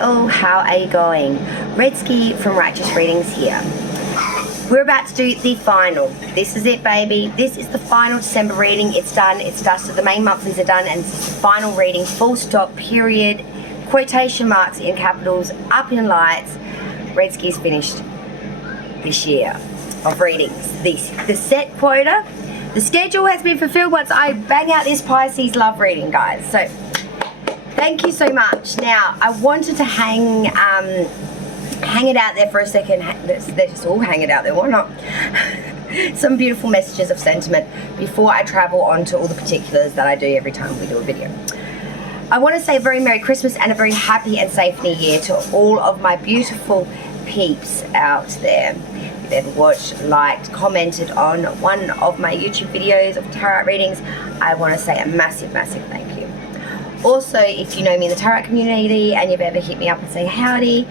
Oh, how are you going? Redsky from Righteous Readings here. We're about to do the final. This is it, baby. This is the final December reading. It's done, it's dusted. The main monthlies are done, and it's the final reading. Full stop, period, quotation marks in capitals, up in lights. Redsky's finished this year of readings. The set quota, the schedule has been fulfilled once I bang out this Pisces love reading, guys. So thank you so much. Now, I wanted to hang it out there for a second. Let's just all hang it out there, why not? Some beautiful messages of sentiment before I travel on to all the particulars that I do every time we do a video. I want to say a very Merry Christmas and a very happy and safe New Year to all of my beautiful peeps out there. If you've ever watched, liked, commented on one of my YouTube videos of tarot readings, I want to say a massive, massive thank you. Also, if you know me in the tarot community and you've ever hit me up and say howdy,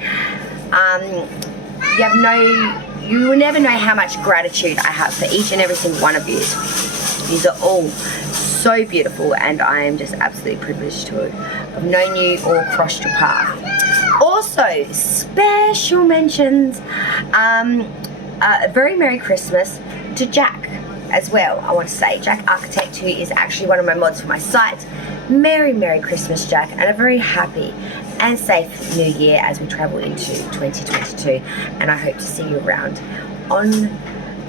you will never know how much gratitude I have for each and every single one of you. These are all so beautiful, and I am just absolutely privileged to have known you or crossed your path. Also, special mentions, a very Merry Christmas to Jack as well. I want to say Jack Architect, who is actually one of my mods for my site. Merry Christmas, Jack, and a very happy and safe New Year as we travel into 2022, and I hope to see you around on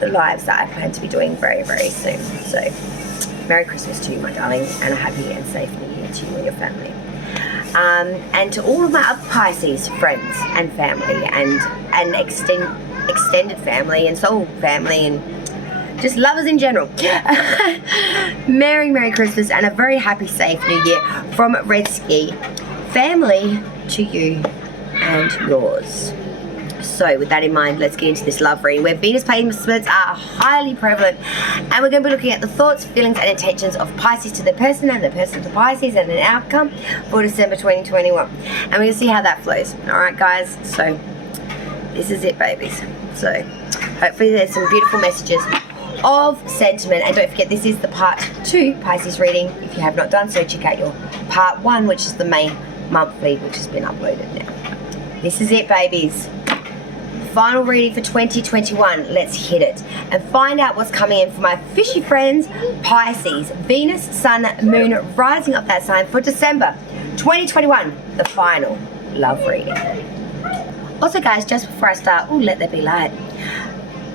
the lives that I plan to be doing very, very soon. So Merry Christmas to you, my darling, and a happy and safe New Year to you and your family. And to all of my other Pisces friends and family and extended family and soul family and just lovers in general. Merry Christmas and a very happy, safe New Year from Redsky family to you and yours. So with that in mind, let's get into this love reading where Venus placements are highly prevalent, and we're going to be looking at the thoughts, feelings and intentions of Pisces to their person and their person to Pisces and an outcome for December 2021, and we're going to see how that flows. Alright guys, so this is it, babies. So hopefully there's some beautiful messages of sentiment, and don't forget this is the part 2 Pisces reading. If you have not done so, check out your part 1, which is the main monthly, which has been uploaded now. This is it, babies. Final reading for 2021. Let's hit it and find out what's coming in for my fishy friends Pisces, Venus, Sun, Moon, rising of that sign for December 2021, the final love reading. Also guys, just before I start, let there be light,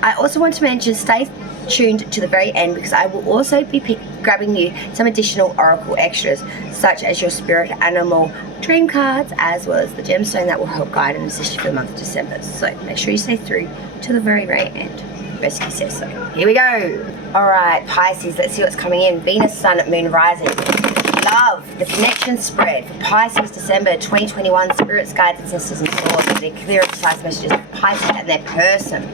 I also want to mention stay tuned to the very end, because I will also be grabbing you some additional oracle extras, such as your spirit animal dream cards, as well as the gemstone that will help guide and assist you for the month of December. So make sure you stay through to the very end. Redsky says so. Here we go. Alright Pisces, let's see what's coming in. Venus, Sun, Moon, rising. Love, the connection spread for Pisces December 2021. Spirits, guides, ancestors and sources. Their clear and precise messages of Pisces and their person.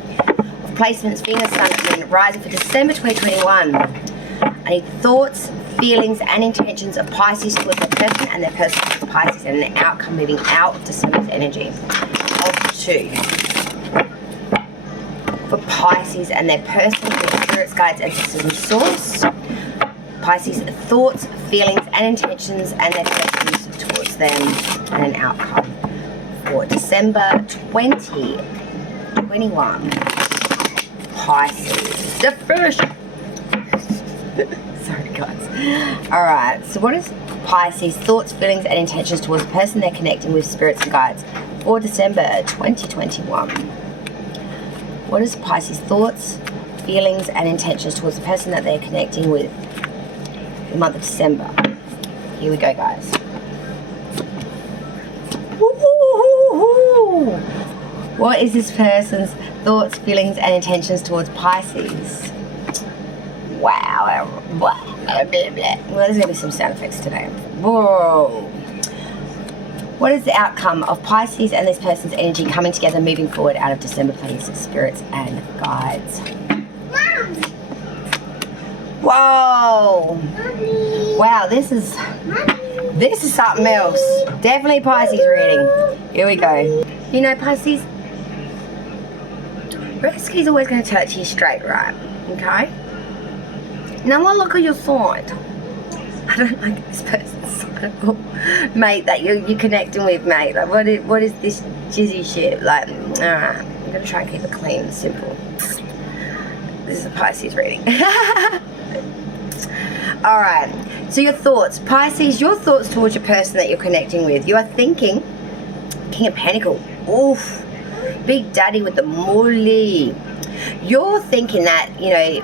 Placements, Venus, Sun, Moon, rising for December 2021. I need thoughts, feelings and intentions of Pisces towards their person and their person towards Pisces, and an outcome moving out of December's energy of 2 for Pisces and their person with spirits, guides, ancestors and source. Pisces thoughts, feelings and intentions and their persons towards them, and an outcome for December 2021. Pisces, the first. Sorry guys. Alright, so what is Pisces thoughts, feelings and intentions towards the person they're connecting with, spirits and guides for December 2021? What is Pisces thoughts, feelings and intentions towards the person that they're connecting with the month of December? Here we go guys. Woo-hoo-hoo-hoo. What is this person's thoughts, feelings and intentions towards Pisces? Wow. Well, there's going to be some sound effects today. Whoa. What is the outcome of Pisces and this person's energy coming together, moving forward out of December, planets, spirits and guides? Whoa. Wow, this is something else. Definitely Pisces reading. Here we go. You know, Pisces, Redsky's always going to tell it to you straight, right? Okay? Now I look at your side. I don't like this person's side. mate that you're connecting with, mate. Like, what is this jizzy shit? Like, I'm gonna try and keep it clean and simple. This is a Pisces reading. Alright, so your thoughts. Pisces, your thoughts towards your person that you're connecting with. You are thinking, King of Pentacles. Oof. Big Daddy with the molly. You're thinking that, you know,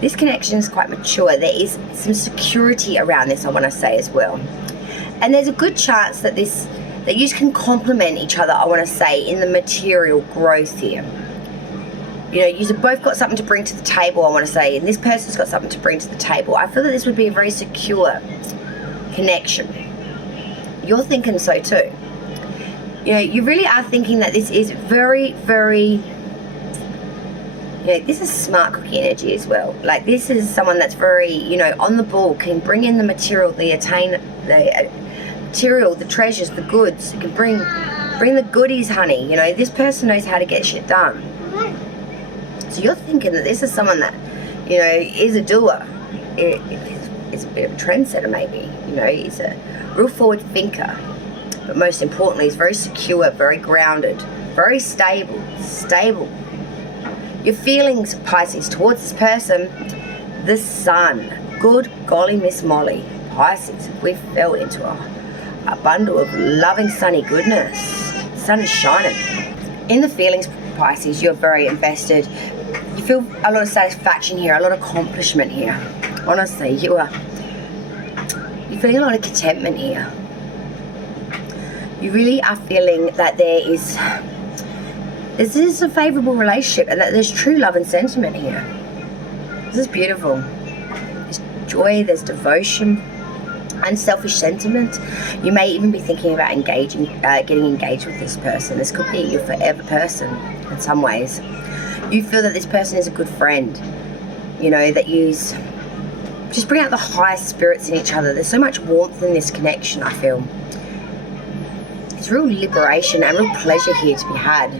this connection is quite mature. There is some security around this, I want to say as well. And there's a good chance that that you can complement each other, I want to say, in the material growth here. You know, you've both got something to bring to the table, I want to say, and this person's got something to bring to the table. I feel that this would be a very secure connection. You're thinking so too. You know, you really are thinking that this is very, very, you know, this is smart cookie energy as well. Like, this is someone that's very, you know, on the ball, can bring in the material, the material, the treasures, the goods. You can bring the goodies, honey. You know, this person knows how to get shit done. So you're thinking that this is someone that, you know, is a doer. Is a bit of a trendsetter maybe. You know, he's a real forward thinker. But most importantly, he's very secure, very grounded, very stable. Your feelings, Pisces, towards this person, the sun. Good golly, Miss Molly. Pisces, we fell into a bundle of loving sunny goodness. The sun is shining. In the feelings, Pisces, you're very invested. You feel a lot of satisfaction here, a lot of accomplishment here. Honestly, you're feeling a lot of contentment here. You really are feeling that this is a favourable relationship and that there's true love and sentiment here. This is beautiful. There's joy, there's devotion, unselfish sentiment. You may even be thinking about getting engaged with this person. This could be your forever person in some ways. You feel that this person is a good friend. You know, that you just bring out the highest spirits in each other. There's so much warmth in this connection, I feel. There's real liberation and real pleasure here to be had.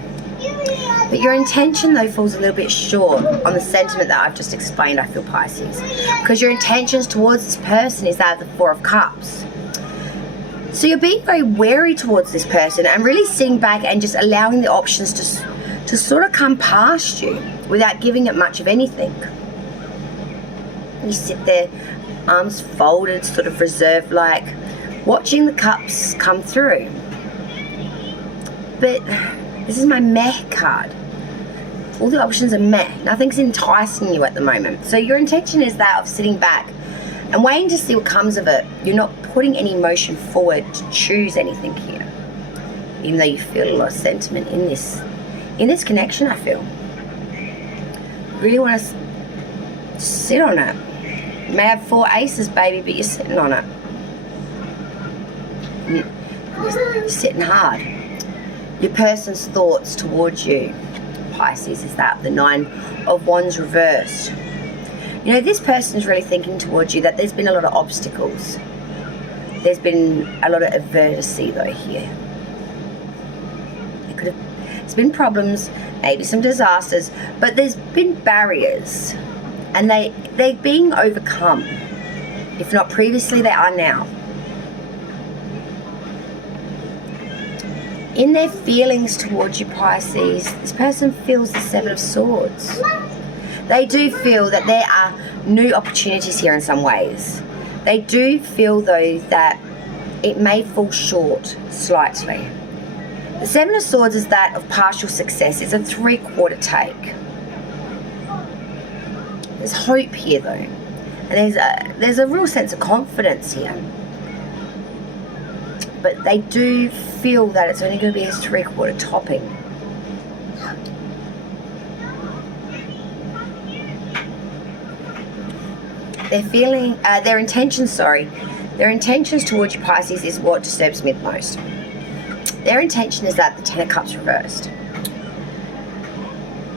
But your intention, though, falls a little bit short on the sentiment that I've just explained, I feel, Pisces. Because your intentions towards this person is that of the Four of Cups. So you're being very wary towards this person and really sitting back and just allowing the options to sort of come past you without giving it much of anything. You sit there, arms folded, sort of reserved-like, watching the cups come through. But this is my meh card. All the options are meh. Nothing's enticing you at the moment. So your intention is that of sitting back and waiting to see what comes of it. You're not putting any motion forward to choose anything here. Even though you feel a lot of sentiment in this connection, I feel. You really want to sit on it. You may have 4 aces, baby, but you're sitting on it. You're sitting hard. Your person's thoughts towards you, Pisces, is that the 9 of Wands reversed. You know, this person's really thinking towards you that there's been a lot of obstacles. There's been a lot of adversity, though, here. There's been problems, maybe some disasters, but there's been barriers. And they're being overcome. If not previously, they are now. In their feelings towards you, Pisces, this person feels the 7 of Swords. They do feel that there are new opportunities here in some ways. They do feel, though, that it may fall short slightly. The 7 of Swords is that of partial success. It's a 3/4 take. There's hope here, though. And there's a real sense of confidence here. But they do feel that it's only going to be a 3/4 topping. Their intentions towards you, Pisces, is what disturbs me the most. Their intention is that the 10 of Cups reversed.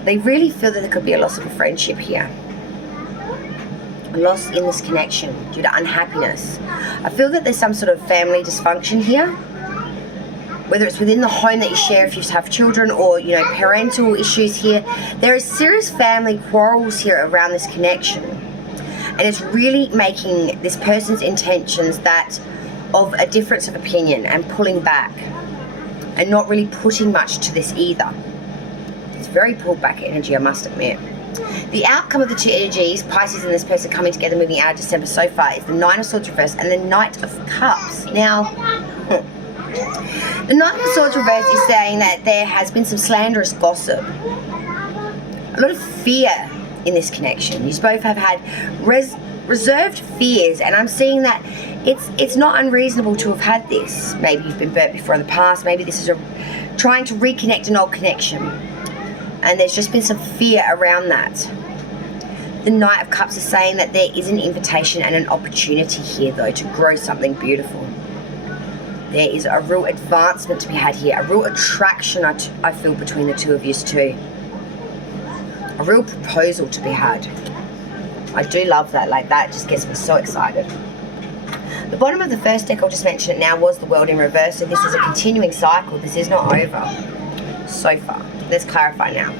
They really feel that there could be a loss of a friendship here. A loss in this connection due to unhappiness. I feel that there's some sort of family dysfunction here, whether it's within the home that you share if you have children, or, you know, parental issues here. There are serious family quarrels here around this connection. And it's really making this person's intentions that of a difference of opinion and pulling back and not really putting much to this either. It's very pulled back energy, I must admit. The outcome of the two energies, Pisces and this person coming together, moving out of December so far, is the Nine of Swords reversed and the Knight of Cups. Now, the Knight of Swords reversed is saying that there has been some slanderous gossip, a lot of fear in this connection. You both have had reserved fears, and I'm seeing that it's not unreasonable to have had this. Maybe you've been burnt before in the past. Maybe this is trying to reconnect an old connection, and there's just been some fear around that. The Knight of Cups is saying that there is an invitation and an opportunity here, though, to grow something beautiful. There is a real advancement to be had here, a real attraction I feel between the two of you too. A real proposal to be had. I do love that. Like, that just gets me so excited. The bottom of the first deck, I'll just mention it now, was the World in reverse. So this is a continuing cycle. This is not over so far. Let's clarify now.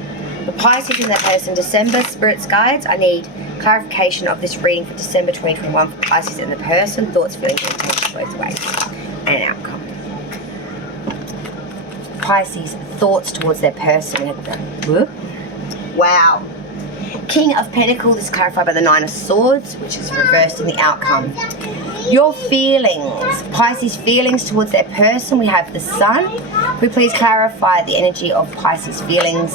The Pisces in their person, December, Spirit's Guides. I need clarification of this reading for December 2021 for Pisces in the person. Thoughts, feelings, and intentions both ways. And an outcome. Pisces, thoughts towards their person. Whoop. Wow. King of Pentacles is clarified by the Nine of Swords, which is reversed in the outcome. Your feelings, Pisces feelings towards their person. We have the Sun. Can we please clarify the energy of Pisces feelings?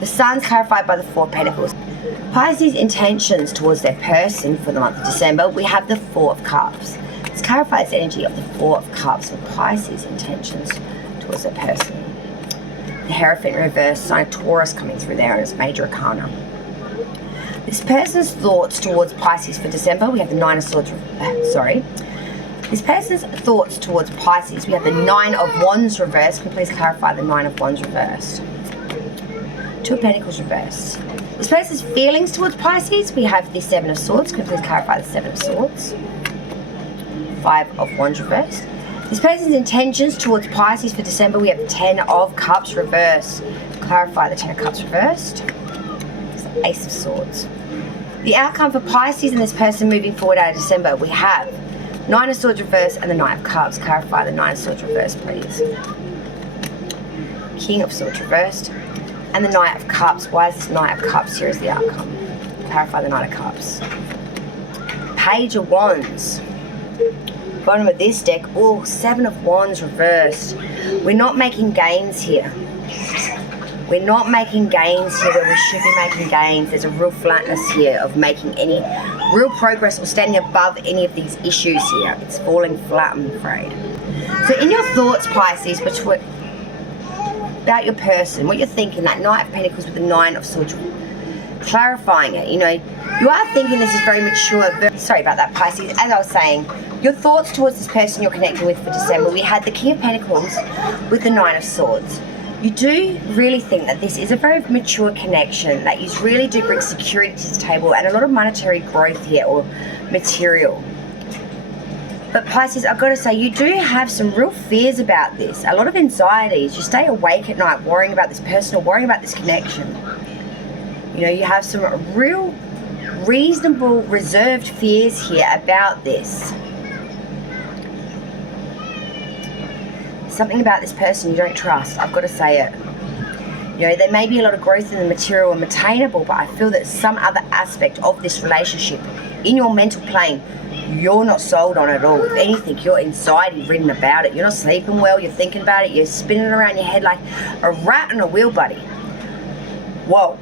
The Sun's clarified by the Four of Pentacles. Pisces intentions towards their person for the month of December. We have the Four of Cups. Let's clarify the energy of the Four of Cups for Pisces intentions towards their person. The Hierophant in reverse, sign of Taurus coming through there, and it's major arcana. This person's thoughts towards Pisces for December, we have the Nine of Swords, This person's thoughts towards Pisces, we have the Nine of Wands reversed. Can you please clarify the Nine of Wands reversed? Two of Pentacles reversed. This person's feelings towards Pisces, we have the Seven of Swords. Can you please clarify the Seven of Swords? Five of Wands reversed. This person's intentions towards Pisces for December, we have the Ten of Cups reversed. Clarify the Ten of Cups reversed. It's the Ace of Swords. The outcome for Pisces and this person moving forward out of December, we have Nine of Swords reversed and the Nine of Cups. Clarify the Nine of Swords reversed, please. King of Swords reversed and the Knight of Cups. Why is this Knight of Cups here as the outcome? Clarify the Knight of Cups. Page of Wands. Bottom of this deck, oh, Seven of Wands reversed. We're not making gains here. We're not making gains here where we should be making gains. There's a real flatness here of making any real progress or standing above any of these issues here. It's falling flat, I'm afraid. So in your thoughts, Pisces, about your person, what you're thinking, that Knight of Pentacles with the Nine of Swords, clarifying it, you know, you are thinking this is very mature. Sorry about that, Pisces. As I was saying, your thoughts towards this person you're connecting with for December, we had the King of Pentacles with the Nine of Swords. You do really think that this is a very mature connection, that you really do bring security to the table and a lot of monetary growth here, or material. But Pisces, I've got to say, you do have some real fears about this, a lot of anxieties. You stay awake at night worrying about this person or worrying about this connection. You know, you have some real reasonable, reserved fears here about this. Something about this person you don't trust, I've got to say it. You know, there may be a lot of growth in the material and attainable, but I feel that some other aspect of this relationship in your mental plane, you're not sold on at all. If anything, you're anxiety-ridden about it. You're not sleeping well, you're thinking about it, you're spinning around your head like a rat on a wheel, buddy. Whoa.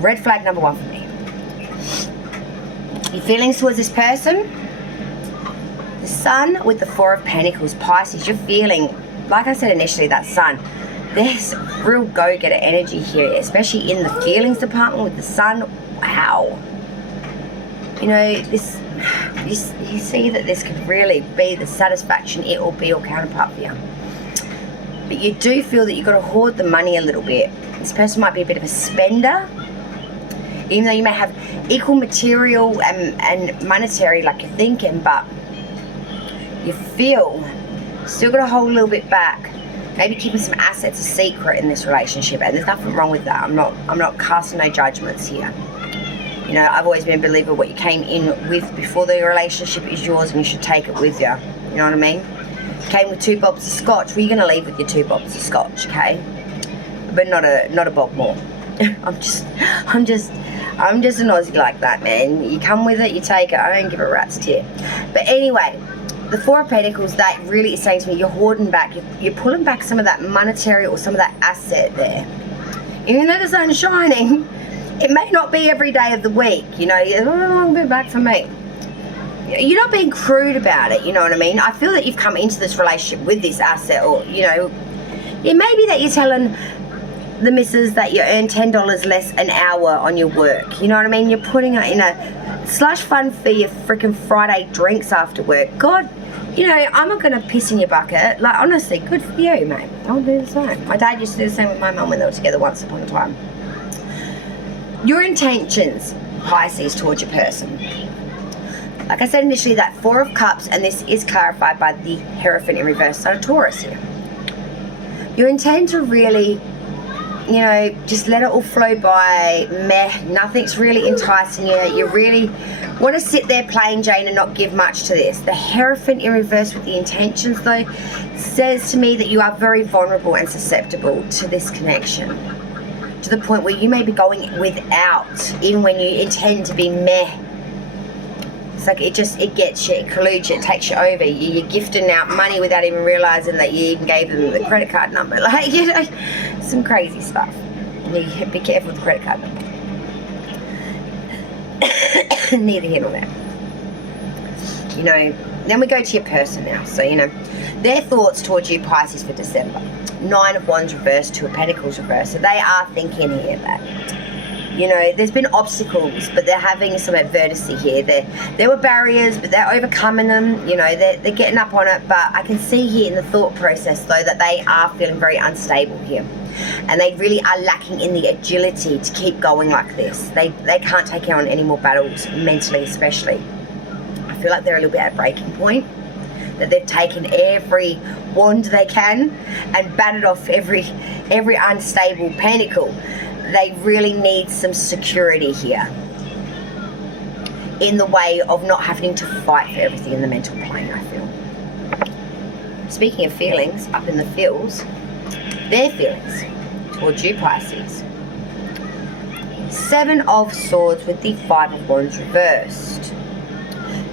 Red flag number one for me. Your feelings towards this person? The Sun with the Four of Pentacles, Pisces, you're feeling, like I said initially, that Sun, there's real go-getter energy here, especially in the feelings department with the Sun. Wow. You know, this, you see that this could really be the satisfaction, it or be your counterpart for you. But you do feel that you've got to hoard the money a little bit. This person might be a bit of a spender, even though you may have equal material and monetary like you're thinking, but you feel still got to hold a little bit back. Maybe keeping some assets a secret in this relationship, and there's nothing wrong with that. I'm not casting no judgments here. You You know, I've always been a believer what you came in with before the relationship is yours, and you should take it with you. You know what I mean? Came with 2 bottles of scotch. Well, you're going to leave with your 2 bottles of scotch, okay? But not a bob more. I'm just an Aussie like that, man. You come with it, you take it. I don't give a rat's tit. But anyway, the 4 of Pentacles, that really is saying to me, you're hoarding back. You're pulling back some of that monetary or some of that asset there. Even though the sun's shining, it may not be every day of the week. You know, a little bit back for me. You're not being crude about it, you know what I mean? I feel that you've come into this relationship with this asset, or, you know, it may be that you're telling the missus that you earn $10 less an hour on your work. You know what I mean? You're putting it in a slush fund for your freaking Friday drinks after work. God, you know, I'm not going to piss in your bucket. Like, honestly, good for you, mate. I'll do the same. My dad used to do the same with my mum when they were together once upon a time. Your intentions, Pisces, towards your person. Like I said initially, that 4 of Cups, and this is clarified by the Hierophant in reverse, so Taurus here. You intend to really, you know, just let it all flow by, meh, nothing's really enticing you. You really want to sit there plain Jane and not give much to this. The Hierophant in reverse with the intentions, though, says to me that you are very vulnerable and susceptible to this connection. To the point where you may be going without, even when you intend to be meh. It's like it gets you, it colludes you, it takes you over. You're gifting out money without even realising that you even gave them the credit card number. Like, you know, some crazy stuff. You be careful with the credit card number. Neither here nor there. You know, then we go to your person now. So, you know, their thoughts towards you, Pisces, for December. 9 of Wands reversed, 2 of Pentacles reversed. So they are thinking here that, you know, there's been obstacles, but they're having some adversity here. There were barriers, but they're overcoming them. You know, they're getting up on it. But I can see here in the thought process, though, that they are feeling very unstable here. And they really are lacking in the agility to keep going like this. They can't take on any more battles, mentally especially. I feel like they're a little bit at a breaking point. That they've taken every wand they can and battered off every unstable pentacle. They really need some security here in the way of not having to fight for everything in the mental plane, I feel. Speaking of feelings, up in the feels, their feelings towards you, Pisces. 7 of Swords with the 5 of Wands reversed.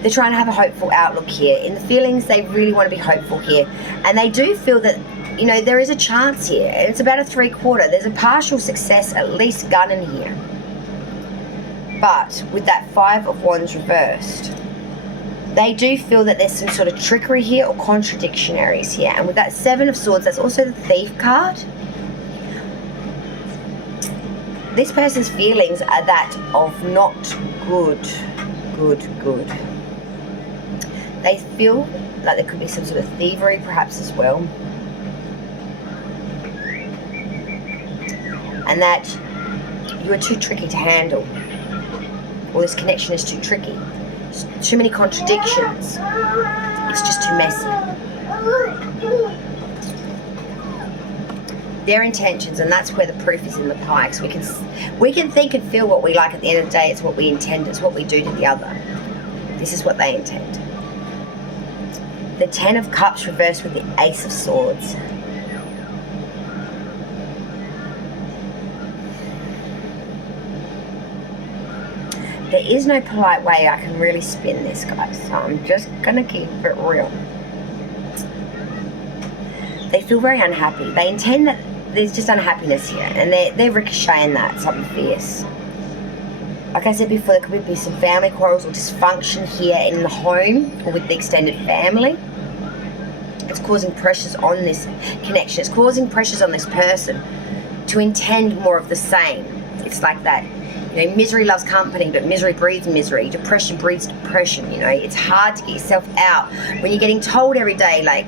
They're trying to have a hopeful outlook here. In the feelings, they really want to be hopeful here. And they do feel that, you know, there is a chance here. It's about a 3/4. There's a partial success at least gunning here. But with that 5 of Wands reversed, they do feel that there's some sort of trickery here or contradictionaries here. And with that 7 of Swords, that's also the Thief card. This person's feelings are that of not good. They feel like there could be some sort of thievery perhaps as well. And that you are too tricky to handle. Or this connection is too tricky. There's too many contradictions. It's just too messy. Their intentions, and that's where the proof is in the pie. Because we can think and feel what we like. At the end of the day, it's what we intend. It's what we do to the other. This is what they intend. The 10 of Cups reversed with the Ace of Swords. There is no polite way I can really spin this, guys. So I'm just going to keep it real. They feel very unhappy. They intend that there's just unhappiness here. And they're ricocheting that, something fierce. Like I said before, there could be some family quarrels or dysfunction here in the home or with the extended family. It's causing pressures on this connection. It's causing pressures on this person to intend more of the same. It's like that, you know, misery loves company, but misery breeds misery. Depression breeds depression, you know. It's hard to get yourself out when you're getting told every day, like,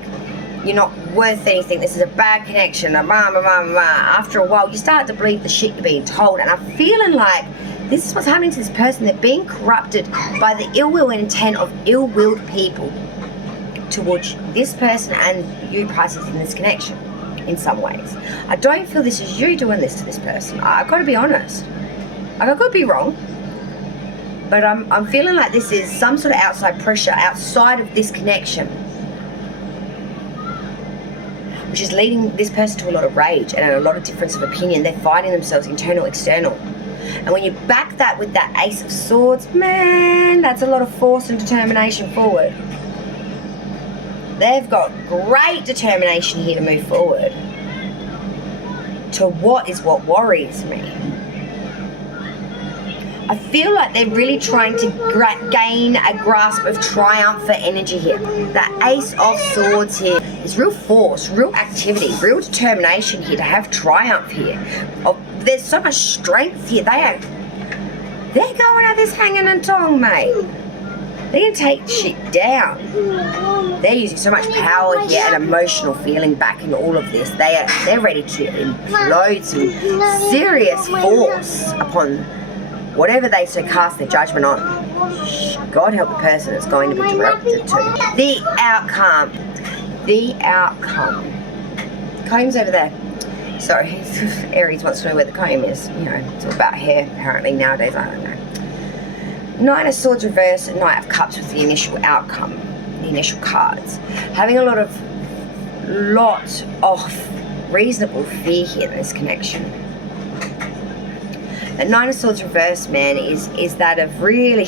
you're not worth anything, this is a bad connection, After a while, you start to believe the shit you're being told. And I'm feeling like this is what's happening to this person. They're being corrupted by the ill will and intent of ill-willed people towards this person and you, Pisces, in this connection in some ways. I don't feel this is you doing this to this person. I've got to be honest. I could be wrong, But I'm feeling like this is some sort of outside pressure, outside of this connection, which is leading this person to a lot of rage and a lot of difference of opinion. They're fighting themselves, internal, external. And when you back that with that Ace of Swords, man, that's a lot of force and determination forward. They've got great determination here to move forward to what is what worries me. I feel like they're really trying to gain a grasp of triumphant energy here. The Ace of Swords here is real force, real activity, real determination here to have triumph here. There's so much strength here. They're going at this hanging and tongue, mate. They're going to take shit down. They're using so much power here and emotional feeling back in all of this. They're ready to implode some serious force upon whatever they so cast their judgment on. God help the person it's going to be directed to. The outcome. The outcome. Comb's over there. Sorry, Aries wants to know where the comb is. You know, it's all about hair apparently nowadays. I don't know. Nine of Swords reverse, Knight of Cups with the initial outcome, the initial cards. Having a lot of reasonable fear here in this connection. The Nine of Swords reverse, man, is that of really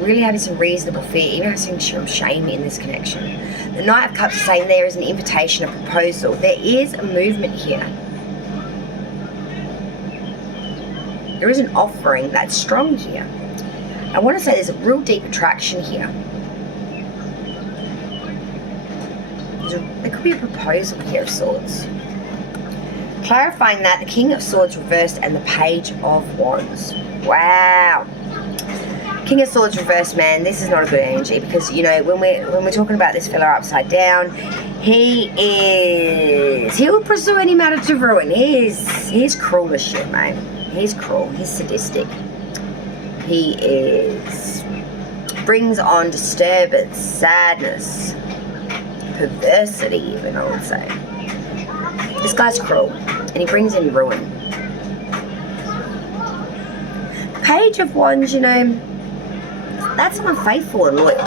having some reasonable fear, even having some shame in this connection. The Knight of Cups is saying there is an invitation, a proposal. There is a movement here. There is an offering that's strong here. I want to say there's a real deep attraction here. There could be a proposal here of Swords. Clarifying that, the King of Swords reversed and the Page of Wands. Wow. King of Swords reversed, man, this is not a good energy because, you know, when we're talking about this fella upside down, he will pursue any matter to ruin. He's cruel as shit, mate. He's cruel. He's sadistic. He brings on disturbance, sadness, perversity even, I would say. This guy's cruel and he brings in ruin. Page of Wands, you know, that's someone faithful and loyal.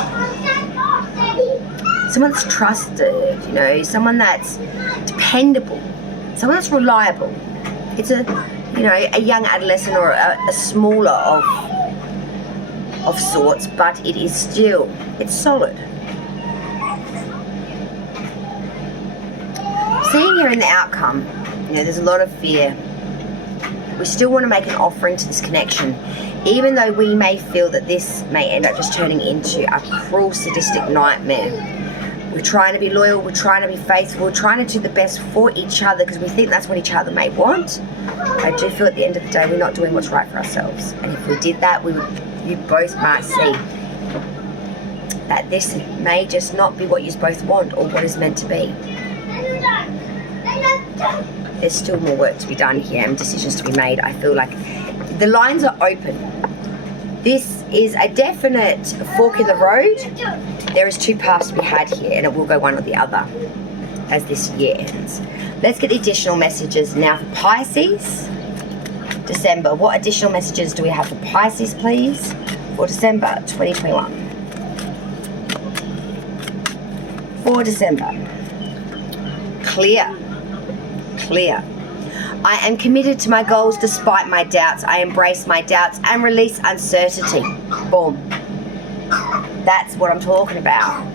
Someone that's trusted, you know, someone that's dependable, someone that's reliable. It's a young adolescent or a smaller of sorts, but it is still, it's solid. Seeing here in the outcome, you know, there's a lot of fear. We still want to make an offering to this connection, even though we may feel that this may end up just turning into a cruel, sadistic nightmare. We're trying to be loyal, we're trying to be faithful, we're trying to do the best for each other because we think that's what each other may want. I do feel at the end of the day we're not doing what's right for ourselves. And if we did that, you both might see that this may just not be what you both want or what is meant to be. There's still more work to be done here and decisions to be made. I feel like the lines are open. This is a definite fork in the road. There is two paths to be had here and it will go one or the other as this year ends. Let's get the additional messages now for Pisces. December. What additional messages do we have for Pisces, please? For December 2021. For December. Clear. Clear. I am committed to my goals despite my doubts. I embrace my doubts and release uncertainty. Boom. That's what I'm talking about.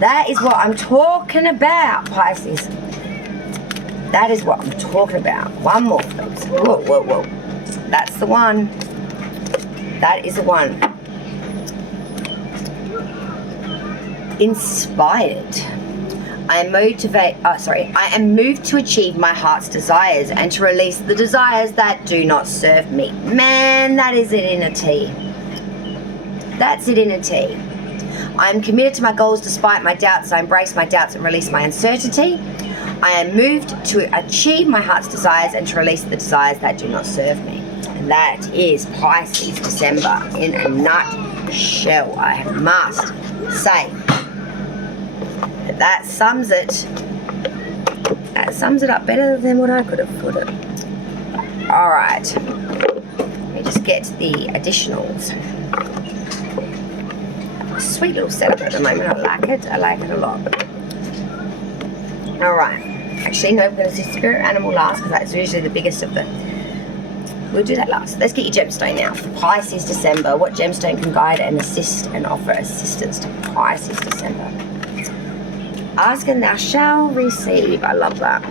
That is what I'm talking about, Pisces. That is what I'm talking about. One more, please. Whoa, whoa, whoa. That's the one. That is the one. Inspired. I am moved to achieve my heart's desires and to release the desires that do not serve me. Man, that is it in a T. That's it in a T. I am committed to my goals despite my doubts. I embrace my doubts and release my uncertainty. I am moved to achieve my heart's desires and to release the desires that do not serve me. And that is Pisces December in a nutshell, I must say. That sums it up better than what I could have put it. Alright. me just get the additionals. Sweet little setup at the moment. I like it. I like it a lot. Alright. Actually, no, we're going to do spirit animal last because that's usually the biggest of the... We'll do that last. Let's get your gemstone now. For Pisces December, what gemstone can guide and assist and offer assistance to Pisces December? Ask and thou shalt receive. I love that.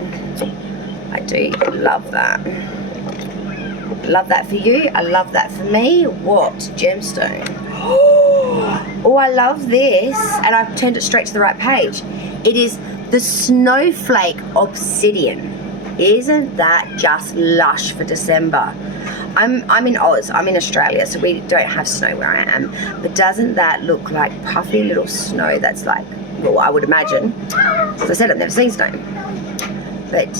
I do love that. Love that for you. I love that for me. What gemstone? Oh, I love this. And I've turned it straight to the right page. It is the Snowflake Obsidian. Isn't that just lush for December? I'm in Oz. I'm in Australia, so we don't have snow where I am. But doesn't that look like puffy little snow that's like, well, I would imagine. As I said, I've never seen snow. But,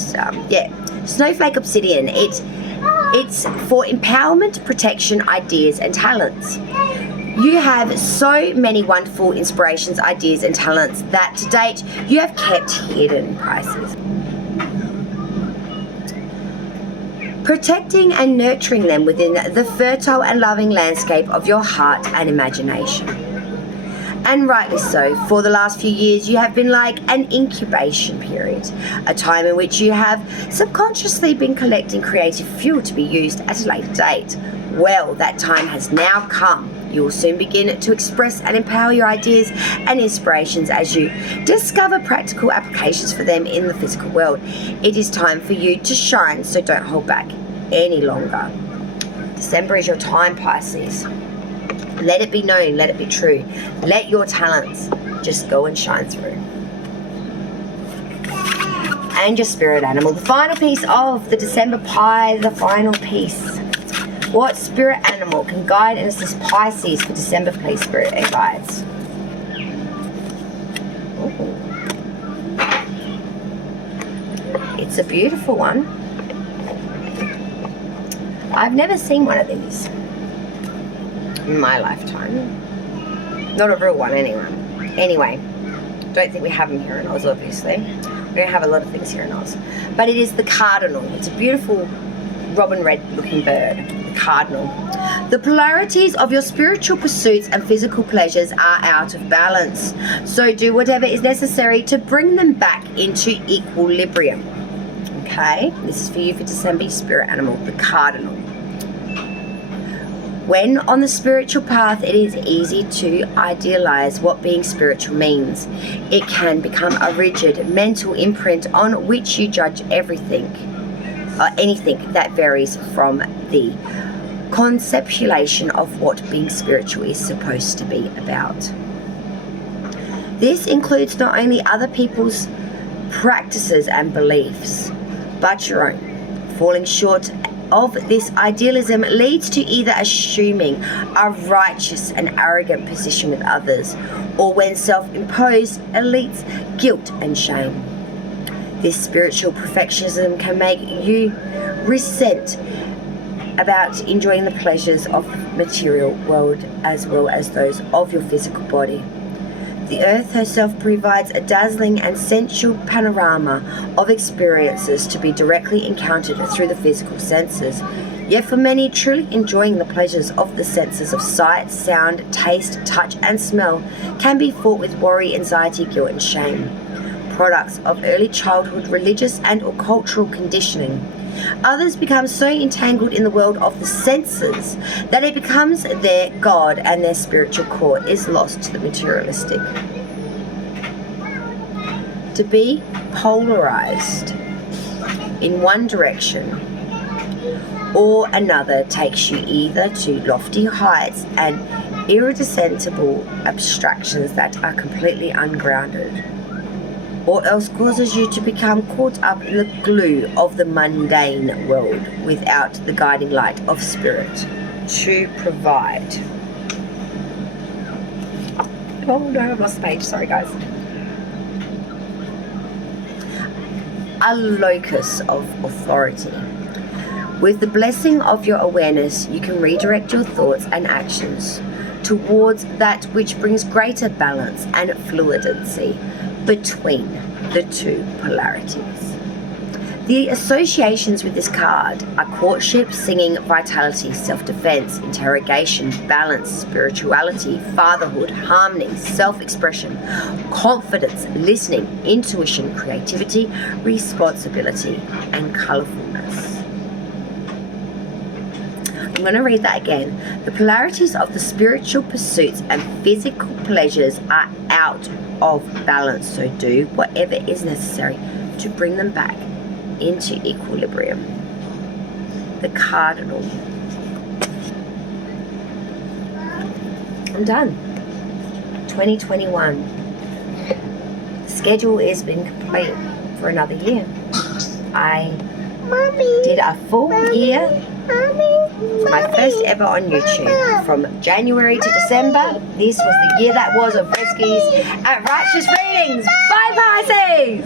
yeah. Snowflake Obsidian. It's for empowerment, protection, ideas, and talents. You have so many wonderful inspirations, ideas, and talents that to date you have kept hidden, Pisces. Protecting and nurturing them within the fertile and loving landscape of your heart and imagination. And rightly so, for the last few years you have been like an incubation period, a time in which you have subconsciously been collecting creative fuel to be used at a later date. Well, that time has now come. You will soon begin to express and empower your ideas and inspirations as you discover practical applications for them in the physical world. It is time for you to shine, so don't hold back any longer. December is your time, Pisces. Let it be known, let it be true. Let your talents just go and shine through. And your spirit animal. The final piece of the December pie, the final piece. What spirit animal can guide and assist Pisces for December, please, spirit and guides? Ooh. It's a beautiful one. I've never seen one of these in my lifetime. Not a real one, anyway. Don't think we have them here in Oz, obviously. We don't have a lot of things here in Oz. But it is the cardinal. It's a beautiful robin red looking bird. Cardinal. The polarities of your spiritual pursuits and physical pleasures are out of balance, so do whatever is necessary to bring them back into equilibrium. Okay, this is for you for December, spirit animal, the cardinal. When on the spiritual path, it is easy to idealize what being spiritual means. It can become a rigid mental imprint on which you judge everything, anything that varies from the conceptualization of what being spiritual is supposed to be about. This includes not only other people's practices and beliefs, but your own. Falling short of this idealism leads to either assuming a righteous and arrogant position with others, or when self-imposed elites, guilt and shame. This spiritual perfectionism can make you resent about enjoying the pleasures of the material world as well as those of your physical body. The earth herself provides a dazzling and sensual panorama of experiences to be directly encountered through the physical senses. Yet for many, truly enjoying the pleasures of the senses of sight, sound, taste, touch and smell can be fraught with worry, anxiety, guilt and shame. Products of early childhood religious and or cultural conditioning. Others become so entangled in the world of the senses that it becomes their God and their spiritual core is lost to the materialistic. To be polarized in one direction or another takes you either to lofty heights and irreducible abstractions that are completely ungrounded, or else causes you to become caught up in the glue of the mundane world without the guiding light of spirit to provide. Oh no, I've lost the page, sorry guys. A locus of authority. With the blessing of your awareness, you can redirect your thoughts and actions towards that which brings greater balance and fluidity between the two polarities. The associations with this card are courtship, singing, vitality, self-defense, interrogation, balance, spirituality, fatherhood, harmony, self-expression, confidence, listening, intuition, creativity, responsibility, and colourfulness. I'm going to read that again. The polarities of the spiritual pursuits and physical pleasures are out of balance, so do whatever is necessary to bring them back into equilibrium. The Cardinal. I'm done. 2021. The schedule has been complete for another year. I did a full year. My first ever on YouTube from January to December. This was the year that was of Redski's at Righteous Readings. Bye, Pisces!